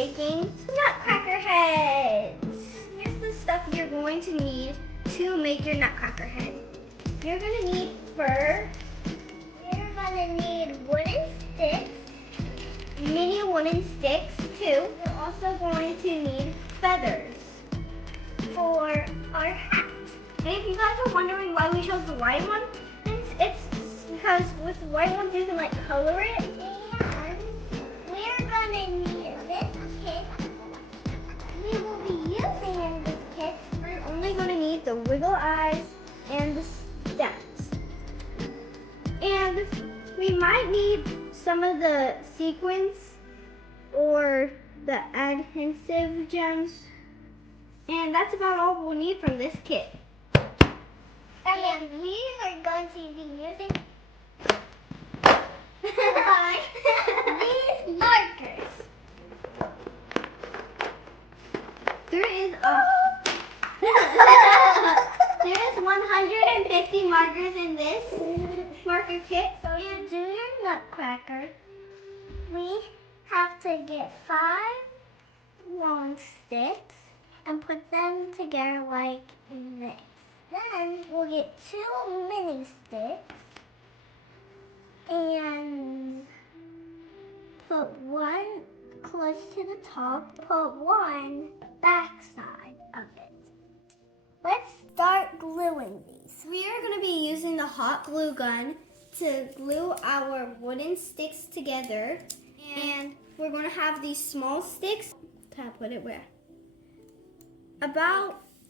making nutcracker heads. Here's the stuff you're going to need to make your nutcracker head. You're going to need fur. You're going to need wooden sticks. Mini wooden sticks too. You're also going to need feathers for our hat. And if you guys are wondering why we chose the white one, it's because with the white ones you can like color it. And we're gonna need this kit. We will be using in this kit. We're only gonna need the wiggle eyes and the steps. And we might need some of the sequins or the adhesive gems. And that's about all we'll need from this kit. And we are going to be using these markers. There is 150 markers in this marker kit. So to do your nutcracker, we have to get 5 long sticks and put them together like this. Then we'll get 2 mini sticks and put one close to the top, put one backside of it. Let's start gluing these. We are going to be using the hot glue gun to glue our wooden sticks together. And we're going to have these small sticks. Put it where?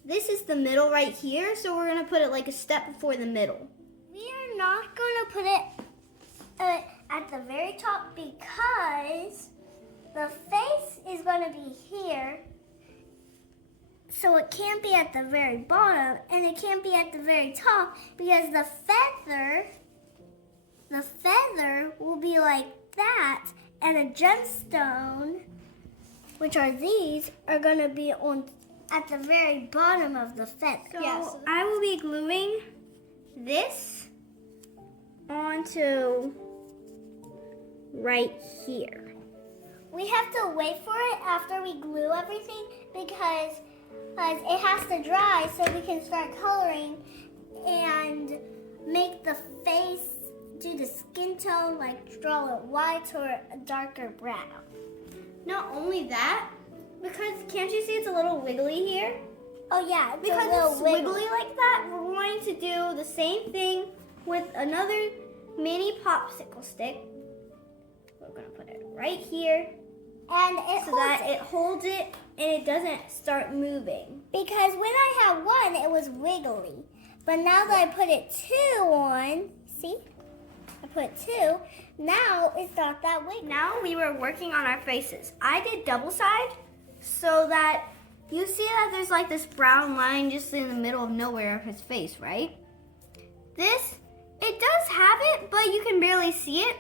This is the middle right here, so we're going to put it like a step before the middle. We are not going to put it at the very top because the face is going to be here, so it can't be at the very bottom, and it can't be at the very top because the feather will be like that, and a gemstone, which are these, are going to be at the very bottom of the feather. So I will be gluing this onto right here. We have to wait for it after we glue everything because it has to dry so we can start coloring and make the face, do the skin tone, like draw it white or a darker brown. Not only that, because can't you see it's a little wiggly here? Oh yeah, because it's wiggly like that, we're going to do the same thing with another mini popsicle stick. We're going to put it right here. And it holds it and it doesn't start moving. Because when I had one, it was wiggly. But now that I put it 2 on, see? I put 2. Now it's not that wiggly. Now we were working on our faces. I did double side so that you see that there's like this brown line just in the middle of nowhere of his face, right? This, it does have it, but you can barely see it.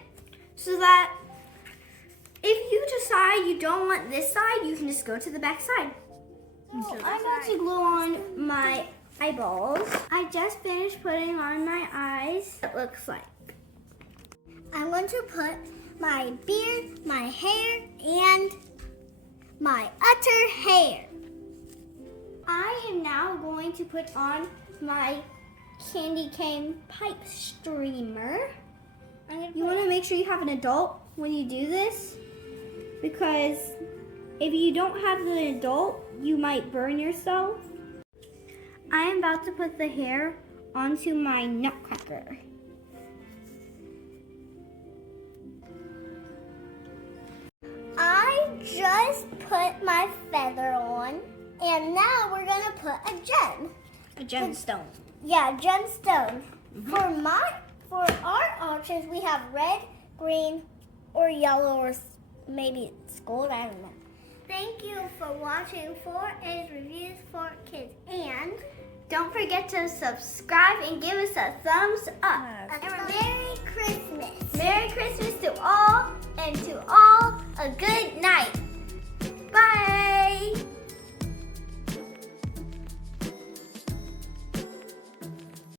So that if you decide you don't want this side, you can just go to the back side. So I'm about to glue on my eyeballs. I just finished putting on my eyes. It looks like. I'm going to put my beard, my hair, and my utter hair. I am now going to put on my candy cane pipe streamer. You want to make sure you have an adult when you do this, because if you don't have an adult, you might burn yourself. I am about to put the hair onto my nutcracker. I just put my feather on, and now we're gonna put a gem. A gemstone. Yeah, gemstone. Mm-hmm. For our options, we have red, green, or yellow, or maybe it's gold, I don't know. Thank you for watching 4A's Reviews for Kids. And don't forget to subscribe and give us a thumbs up. Merry Christmas. Merry Christmas to all, and to all, a good night. Bye.